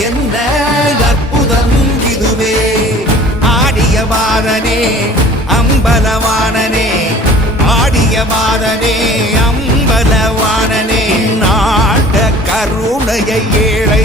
என்ன அற்புதம் இதுவே ஆடிய மாதனே அம்பலவானனே ஆடிய மாதனே அம்பலவானனே. நாட கருணையை ஏழை